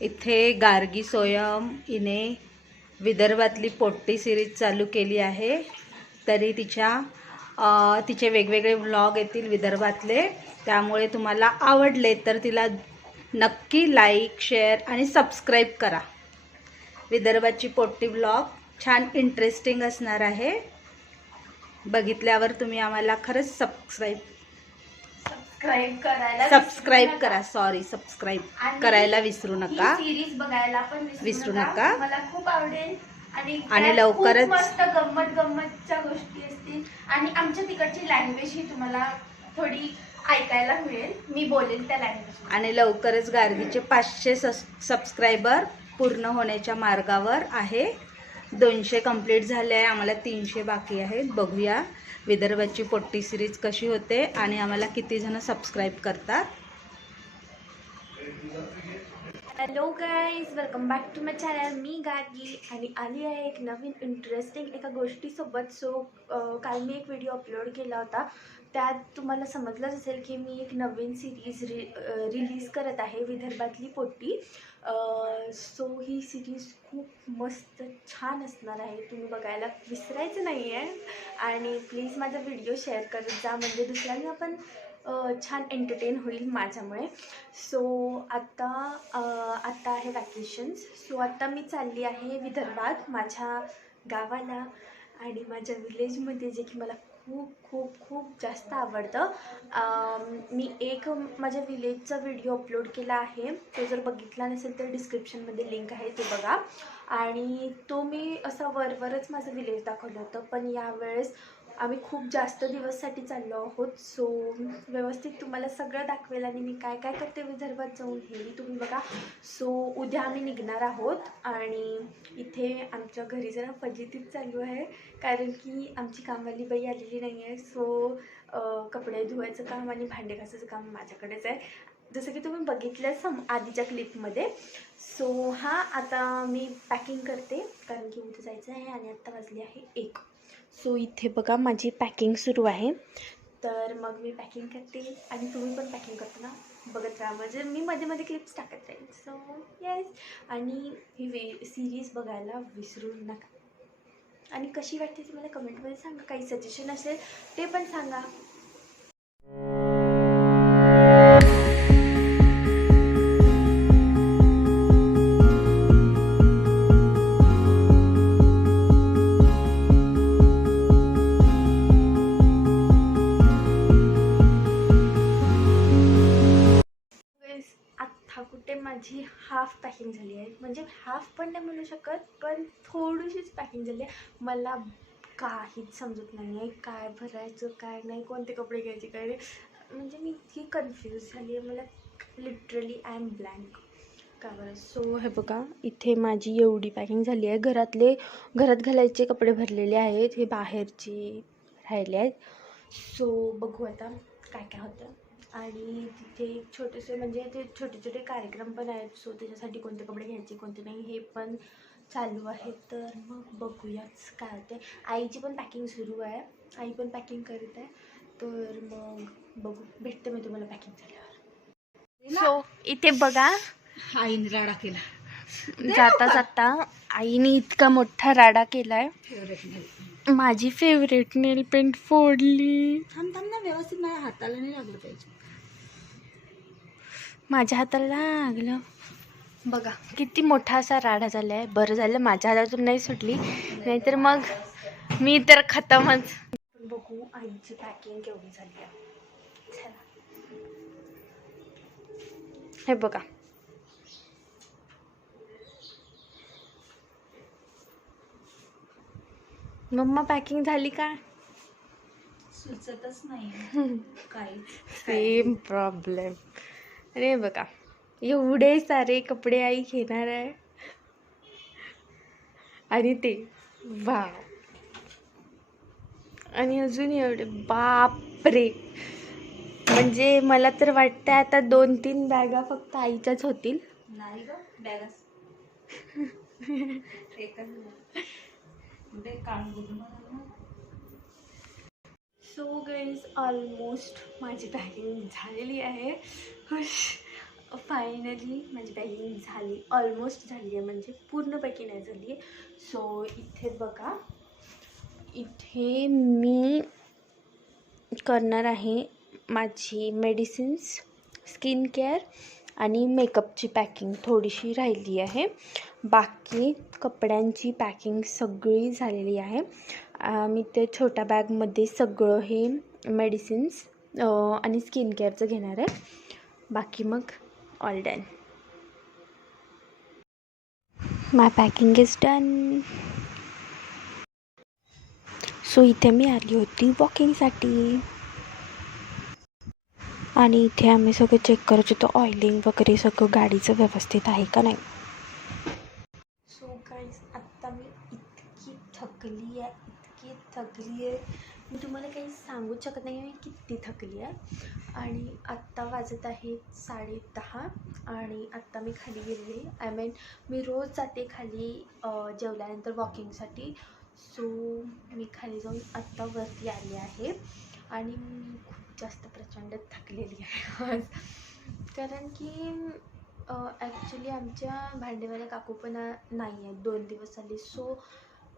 इथे गार्गी सोयम हिने विदर्भातली पोट्टी सिरीज चालू केली आहे. तरी तिच्या तिचे वेगवेगळे व्लॉग येतील विदर्भातले. त्यामुळे तुम्हाला आवडले तर तिला नक्की लाईक शेअर आणि सबस्क्राईब करा. विदर्भाची पोट्टी व्लॉग छान इंटरेस्टिंग असणार आहे. बघितल्यावर तुम्ही आम्हाला खरंच सबस्क्राईब सबस्क्राईब करायला सबस्क्राईब करा. सॉरी सबस्क्राईब करायला विसरू नका. सिरीज बघायला पण विसरू नका. मला खूप आवडेल. आणि लवकरच- मस्त गंमत गंमतच्या गोष्टी असतील. आणि आमच्या तिकडची लँग्वेज ही तुम्हाला थोडी ऐकायला मिळेल. मी बोलेल त्या लँग्वेज आणि लवकरच गार्गीचे पाचशे सस सबस्क्रायबर पूर्ण होण्याच्या मार्गावर आहे. दोनशे कंप्लीट झाले आहे. आम्हाला तीनशे बाकी आहेत. बघूया विदर्भाची पोट्टी सिरीज कशी होते आणि आम्हाला किती जण सबस्क्राईब करतात. Hello guys welcome back to my channel मी गार्गी. आणि आली आहे एक नवीन इंटरेस्टिंग एका गोष्टीसोबत. सो काल मी एक व्हिडिओ अपलोड केला होता. त्यात तुम्हाला समजलंच असेल की मी एक नवीन सिरीज रि रिलीज करत आहे विदर्भातली पोट्टी सो ही सिरीज खूप मस्त छान असणार आहे. तुम्ही बघायला विसरायचं नाही आहे आणि प्लीज माझा व्हिडिओ शेअर करत जा. म्हणजे दुसऱ्यांनी पण छान एंटरटेन होईल माझ्यामुळे. सो आत्ता आत्ता आहे वॅकेशन्स सो आत्ता मी चालली आहे विदर्भात माझ्या गावाला आणि माझ्या विलेजमध्ये जे की मला खूप खूप खूप जास्त आवडतं. मी एक माझ्या विलेजचा व्हिडिओ अपलोड केला आहे. तो जर बघितला नसेल तर डिस्क्रिप्शनमध्ये लिंक आहे ते बघा. आणि तो मी असा वरवरच माझं विलेज दाखवलं होतं. पण यावेळेस आम्ही खूप जास्त दिवससाठी चाललो आहोत. सो व्यवस्थित तुम्हाला सगळं दाखवेल आणि मी काय काय करते विदर्भात जाऊन हे तुम्ही बघा. सो उद्या आम्ही निघणार आहोत आणि इथे आमच्या घरी जरा फजितीच चालू आहे. कारण की आमची कामवाली बाई आलेली नाही आहे. सो कपडे धुवायचं काम आणि भांडे घासायचं काम माझ्याकडेच आहे. जसं की तुम्ही बघितलं सम आधीच्या क्लिपमध्ये सो हा आता मी पॅकिंग करते. कारण की उद्या जायचं आहे आणि आत्ता वाजली आहे एक. सो इथे बघा माझी पॅकिंग सुरू आहे. तर मग मी पॅकिंग करते आणि तुम्ही पण पॅकिंग करता ना? बघत राहा. म्हणजे मी मध्ये मध्ये क्लिप्स टाकत राहील सो येस आणि ही वे सिरीज बघायला विसरू नका. आणि कशी वाटते ती मला कमेंटमध्ये सांगा. काही सजेशन असेल ते पण सांगा. हाफ पॅकिंग झाली आहे. म्हणजे हाफ पण नाही म्हणू शकत पण थोडीशीच पॅकिंग झाली आहे. मला काहीच समजत नाही आहे. काय भरायचं काय नाही कोणते कपडे घ्यायचे काय नाही. म्हणजे मी इतकी कन्फ्यूज झाली आहे. मला लिटरली आय एम ब्लँक का बरं? सो हे बघा इथे माझी एवढी पॅकिंग झाली आहे. घरातले घरात घालायचे कपडे भरलेले आहेत. हे बाहेरचे राहिले आहेत. सो बघू आता काय काय होतं. आणि तिथे छोटेसे म्हणजे ते छोटे छोटे कार्यक्रम पण आहेत. सो त्याच्यासाठी कोणते कपडे घ्यायचे कोणते नाही हे पण चालू आहे. तर मग बघूयाच काय होते आईची पण पॅकिंग सुरू आहे. आई पण पॅकिंग करत आहे. तर मग बघू. भेटते मी तुम्हाला पॅकिंग झाल्यावर. सो इथे बघा. आईने राडा केला. जाता जाता आईने इतका मोठा राडा केलाय. फेवरेट माझी फेवरेट नेल पेंट फोडली. थांब थांब ना. व्यवस्थित माझ्या हाताला नाही लागलं पाहिजे. माझ्या हाताला लागलं. बघा किती मोठा असा राडा झाला आहे बरं झालं माझ्या हातातून नाही सुटली. नाहीतर मग मी तर खतमच. बघू आईची पॅकिंग केवढी झाली आहे. हे बघा. मम्मा पॅकिंग झाली का? सुचतच नाही. काहीच सेम प्रॉब्लेम अरे बघा एवढे सारे कपडे आई घेणार आहे. आणि ते वाव. आणि अजून एवढे बापरे. म्हणजे मला तर वाटतं आता दोन तीन बॅगा फक्त आईच्याच होतील. नाही ग बॅगस एकच कुठे काढून बघून बघा ना. सो गाईज ऑलमोस्ट माझी पॅकिंग झालेली आहे. फायनली माझी पॅकिंग झाली. ऑलमोस्ट झाली आहे म्हणजे पूर्णपैकी नाही झाली आहे. सो इथे बघा. इथे मी करणार आहे माझी मेडिसिन्स स्किन केअर आणि मेकअपची पॅकिंग थोडीशी राहिली आहे. बाकी कपड्यांची पॅकिंग सगळी झालेली आहे. मी ते छोट्या बॅगमध्ये सगळं हे मेडिसिन्स आणि स्किन केअरचं घेणार आहे. बाकी मग all done my packing is done so इथे मी आली होती वॉकिंगसाठी आणि इथे आम्ही सगळं चेक करत होतो ऑइलिंग वगैरे सगळं गाडीचं व्यवस्थित आहे का नाही. सो गाईज आत्ता मी इतकी थकली आहे थकली आहे. मी तुम्हाला काही सांगूच शकत नाही मी किती थकली आहे. आणि आत्ता वाजत आहे साडे दहा आणि आत्ता मी खाली गेलेली आय मीन मी रोज जाते खाली जेवल्यानंतर वॉकिंगसाठी सो मी खाली जाऊन आत्ता वरती आली आहे. आणि मी खूप जास्त प्रचंड थकलेली आहे. आज. कारण की ॲक्च्युली आमच्या भांडेवाल्या काकू पण नाही आहेत. दोन दिवस आले सो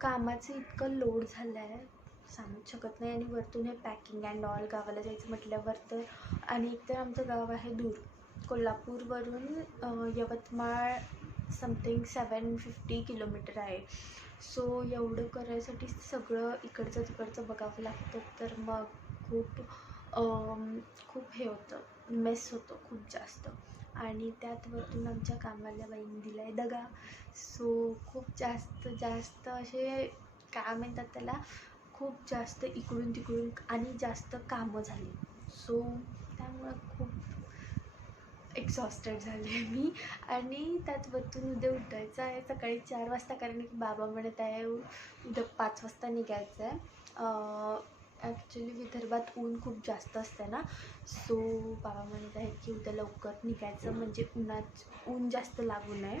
कामाचं इतकं लोड झालं आहे सांगूच शकत नाही. आणि वरतून हे पॅकिंग अँड ऑल गावाला जायचं म्हटल्यावर तर आणि एकतर आमचं गाव आहे दूर. कोल्हापूरवरून Yavatmal something seven fifty kilometre आहे. सो एवढं करायसाठी सगळं इकडचं तिकडचं बघावं लागतं. तर मग खूप खूप हे होतं. मेस होतं खूप जास्त. आणि त्यात वरतून आमच्या कामवाल्या बाईंनी दिला आहे दगा सो खूप जास्त जास्त असे काय म्हणतात त्याला. खूप जास्त इकडून तिकडून आणि जास्त कामं झाली. सो त्यामुळं खूप एक्झॉस्टेड झाले मी. आणि त्यात वरतून उद्या उठायचं आहे. सकाळी चार वाजता कारण की बाबा म्हणत आहे उद्या पाच वाजता निघायचं आहे ॲक्च्युली विदर्भात ऊन खूप जास्त असतं ना. सो बाबा म्हणत आहे की उद्या लवकर निघायचं म्हणजे उन्हात ऊन जास्त लागू नये.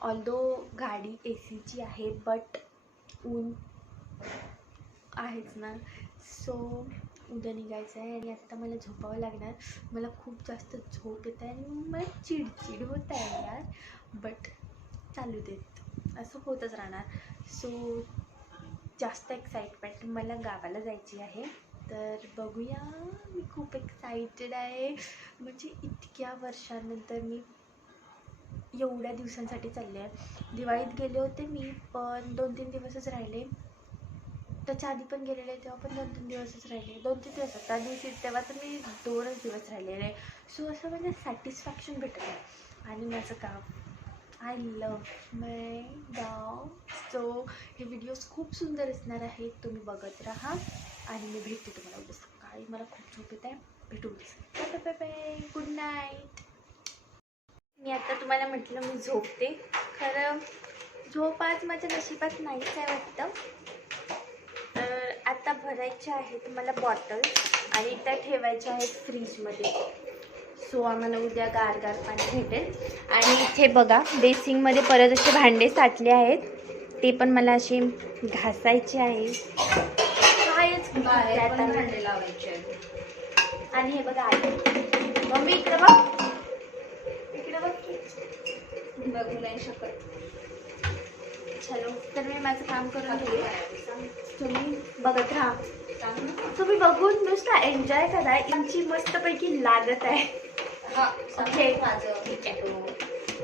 ऑल्दो गाडी ए सीची आहे बट ऊन आहेच ना. सो उद्या निघायचं आहे आणि आत्ता मला झोपावं लागणार. मला खूप जास्त झोप येत आहे आणि मला चिडचिड होत आहे यार. बट चालू देत. असं होतच राहणार. सो जास्त एक्साइटमेंट मला गावाला जायची आहे. तर बघूया मी खूप एक्साइटेड आहे. म्हणजे इतक्या वर्षानंतर मी एवढ्या दिवसांसाठी चालले आहे. दिवाळीत गेले होते मी पण दोन तीन दिवसच राहिले. त्याच्या आधी पण गेलेले तेव्हा पण दोन तीन दिवसच राहिले. दोन तीन दिवस त्या दिवशी तेव्हा तर मी दोनच दिवस राहिलेले सो असं म्हणजे सॅटिस्फॅक्शन भेटत आहे. आणि माझं काम. आय लव माय गाव सो हे व्हिडिओज खूप सुंदर असणार आहेत. तुम्ही बघत राहा. आणि मी भेटते तुम्हाला उद्या सकाळी. मला खूप झोप येत. आहे भेटू उद्या बाय गुड नाईट मी आता तुम्हाला म्हटलं मी झोपते. खरं झोप आज माझ्या नशिबात नाहीच आहे वाटतं. तर आता भरायच्या आहेत मला बॉटल आणि त्या ठेवायच्या आहेत फ्रीजमध्ये सो आम्हाला उद्या गार गार पाणी भेटेल. आणि इथे बघा बेसिंगमध्ये परत असे भांडे साठले आहेत. ते पण मला असे घासायचे आहे. भांडे लावायचे. आणि हे बघा मम्मी इकडे बघ. इकडे बघ. बघू नाही शकत. चलो तर मी माझं काम करून. तुम्ही बघत राहा. तुम्ही बघून नुसता एन्जॉय करा. इंची मस्तपैकी लागत आहे.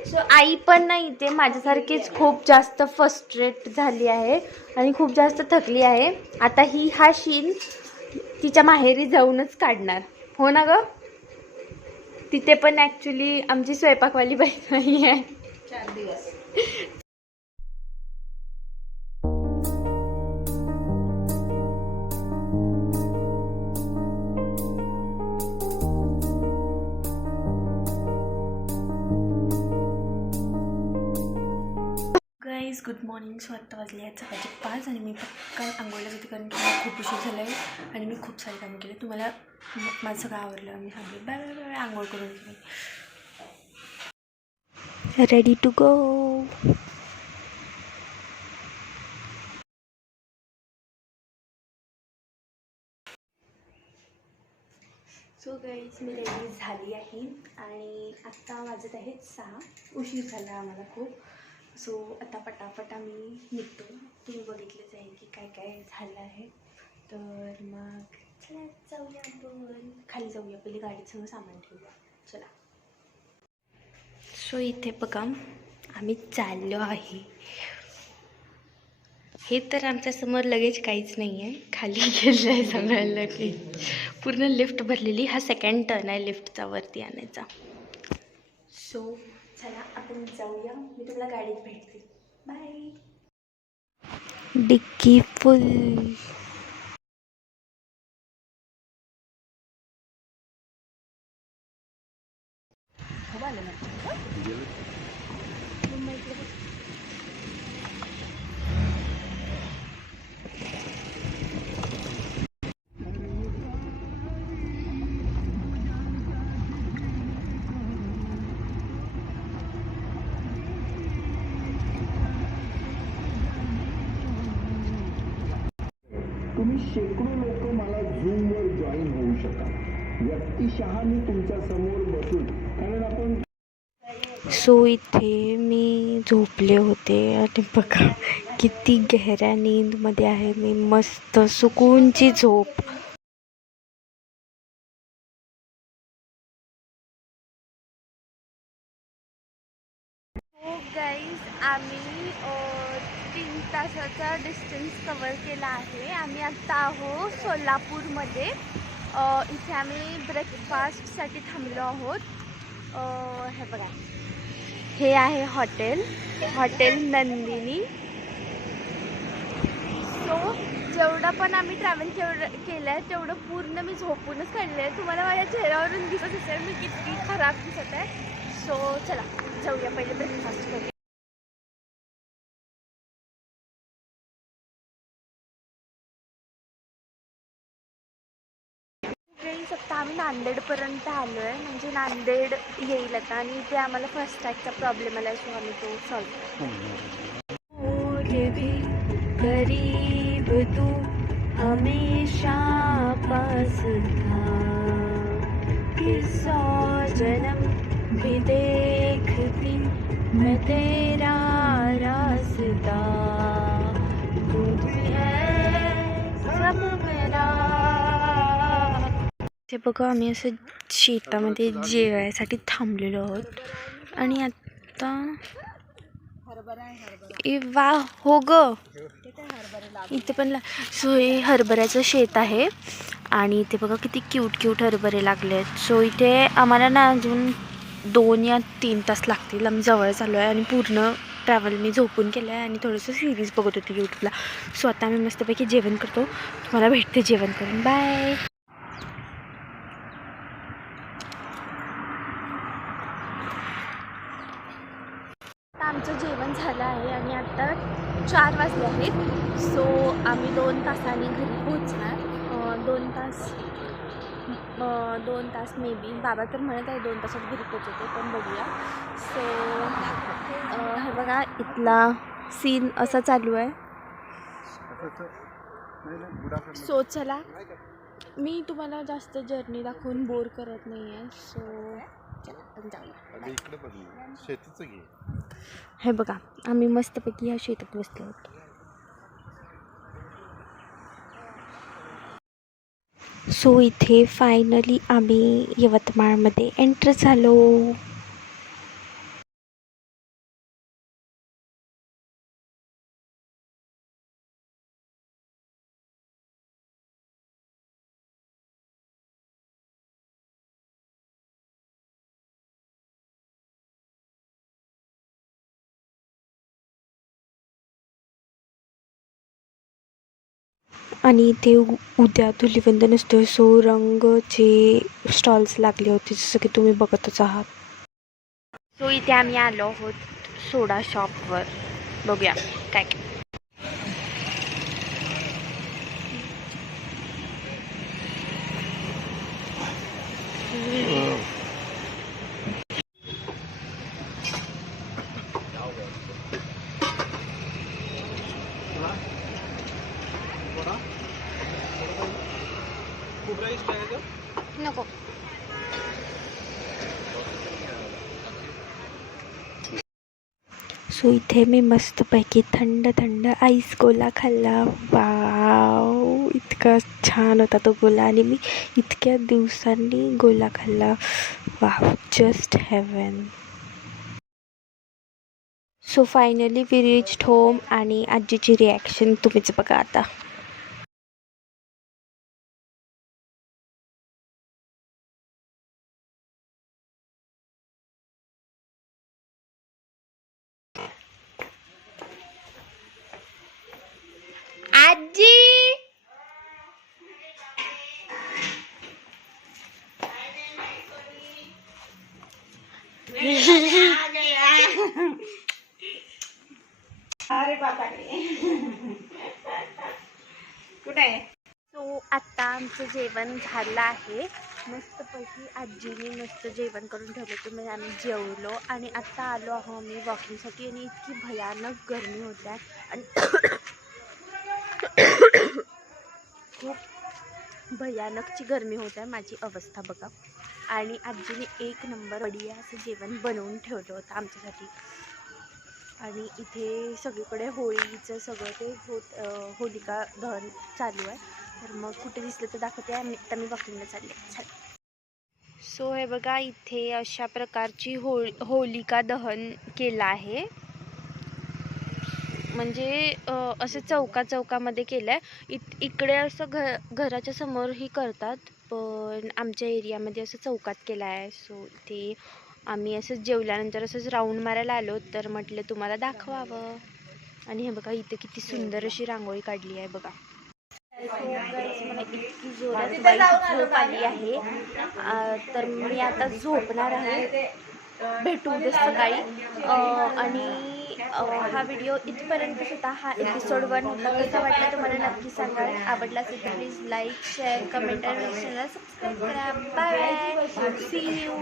सो आई पण नाही इथे माझ्यासारखीच खूप जास्त फस्ट्रेट झाली आहे आणि खूप जास्त थकली आहे. आता ही हा शीन तिच्या माहेरी जाऊनच काढणार. हो ना ग? तिथे पण ॲक्च्युली आमची स्वयंपाकवाली बाई नाही आहे चार दिवस. गुड मॉर्निंग सो आत्ता वाजले आहेत सकाळचे पाच आणि मी पक्का आंघोळीला जाते कारण की मला खूप उशीर झाला आहे आणि मी खूप सारे कामं केले. तुम्हाला माझं सगळं आवडलं. मी सांगले बाय बाय बाय आंघोळ करून गेले ready to go so guys me ready झाली आहे आणि आत्ता वाजत आहेत सहा. उशीर झाला आम्हाला खूप. सो आता पटापट आम्ही निघतो. तुम्ही बघितलं आहे की काय काय झालं आहे. तर मग चला जाऊया आपण. खाली जाऊया. पहिले गाडीत सगळं सामान ठेवूया. चला. सो इथे बघा आम्ही चाललो आहे. हे तर आमच्यासमोर लगेच काहीच नाही आहे. खाली गेलं आहे सगळं लगेच. पूर्ण लिफ्ट भरलेली. हा सेकंड टर्न आहे लिफ्टचा वरती आणायचा. सो चला आपण जाऊया. मी तुम्हाला गाडीत भेटते. Bye dicky full. तुम्ही शेकडो लोक मला झूमवर जॉईन होऊ शकाल. व्यक्तिशः मी तुमच्यासमोर बसून. कारण आपण सो इथे मी झोपले होते आणि बघा किती गहऱ्या नींदमध्ये आहे. मी मस्त सुकूनची झोप हो गाईज आम्ही अ, तीन तासाचा डिस्टन्स कवर केला आहे. आम्ही आत्ता आहो सोलापूरमध्ये. इथे आम्ही ब्रेकफास्टसाठी थांबलो आहोत. हे बघा. हे आहे हॉटेल. हॉटेल नंदिनी. सो जेवढं पण आम्ही ट्रॅव्हल केवढं केलं आहे तेवढं पूर्ण मी झोपूनच काढलं आहे. तुम्हाला माझ्या चेहऱ्यावरून दिसत असेल मी किती खराब दिसत आहे. सो चला जाऊया पहिले ब्रेकफास्ट करू नांदेडपर्यंत आलो आहे म्हणजे नांदेड येईल आता आणि ते आम्हाला फर्स्ट ट्रॅकचा प्रॉब्लेम आला सो आम्ही तो सॉल्व गरीब तू हमेशा पास था जन्म भी देखती मैं तेरा रास्ता. ते बघा आम्ही असं शेतामध्ये जेवायसाठी थांबलेलो आहोत. आणि आता ए वा हो ग. इथे पण ला सो हे हरभऱ्याचं शेत आहे. आणि इथे बघा किती क्यूट क्यूट हरभरे लागले आहेत. सो इथे आम्हाला ना अजून दोन या तीन तास लागतील. आम्ही जवळ चालू आहे आणि पूर्ण ट्रॅव्हल मी झोपून केलं आहे आणि थोडंसं सिरीज बघत होते यूट्यूबला सो आता आम्ही मस्तपैकी जेवण करतो. तुम्हाला भेटते जेवण करून. बाय आता आमचं जेवण झालं आहे आणि आता चार वाजले आहेत सो आम्ही दोन तासांनी घरी पोहोचणार. अं, दोन तास दोन तास मे बी बाबा तर म्हणत आहे दोन तासात घरी पोहोचते पण बघूया. सो हे बघा इथला सीन असा चालू आहे. सो चला. मी तुम्हाला जास्त जर्नी दाखवून बोर करत नाही आहे सो चला आपण जाऊया हे बघा आम्ही मस्तपैकी ह्या शेतात बसलो होतो. सो इथे फायनली आम्ही यवतमाळमध्ये एंटर झालो. आणि ते उ- उद्या धुलिवंदन असतं सो रंगचे स्टॉल्स लागले होते जसं की तुम्ही बघतच आहात. सो इथे आम्ही आलो आहोत सोडा शॉपवर बघूया काय काय. नको सो इथे मी मस्तपैकी थंड थंड आईस गोला खाल्ला. वाव इतका छान होता तो गोला आणि मी इतक्या दिवसांनी गोला खाल्ला. Wow just heaven so finally we reached home आणि आजीची रिॲक्शन तुम्हीच बघा आता. आमचं जेवण झालं आहे. मस्तपैकी आजीने मस्त जेवण करून ठेवलं. तुम्ही आम्ही जेवलो आणि आत्ता आलो आहो आम्ही वॉकिंगसाठी आणि इतकी भयानक गरमी होत आहे आणि खूप भयानकची गरमी होत आहे माझी अवस्था बघा. आणि आजीने एक नंबर बढिया असं जेवण बनवून ठेवलं होतं आमच्यासाठी. आणि इथे सगळीकडे होळीचं सगळं ते होत होलिका दहन चालू आहे. तर मग कुठे दिसलं तर दाखवते. आणि आता मी वॉकिंगला चालले. चल. सो हे बघा इथे अशा प्रकारची हो होलिका दहन केलं आहे. म्हणजे असं चौका चौकामध्ये केलं आहे इत इकडे असं घ घराच्या समोरही करतात पण आमच्या एरियामध्ये असं चौकात केलं आहे. सो इथे आम्ही असं जेवल्यानंतर असंच राऊंड मारायला आलो तर म्हटलं तुम्हाला दाखवावं. आणि हे बघा इथे किती सुंदर अशी रांगोळी काढली आहे बघा. इतकी जोरात वाईट झोप आली आहे. तर मी आता झोपणार आहे. भेटू उद्या सकाळी. आणि हा व्हिडिओ इथपर्यंतच होता हा एपिसोड वन होता. कसा वाटला तुम्हाला नक्की सांगा आवडला असेल तर प्लीज लाईक शेअर कमेंट आणि चॅनल सबस्क्राईब करा. Bye see you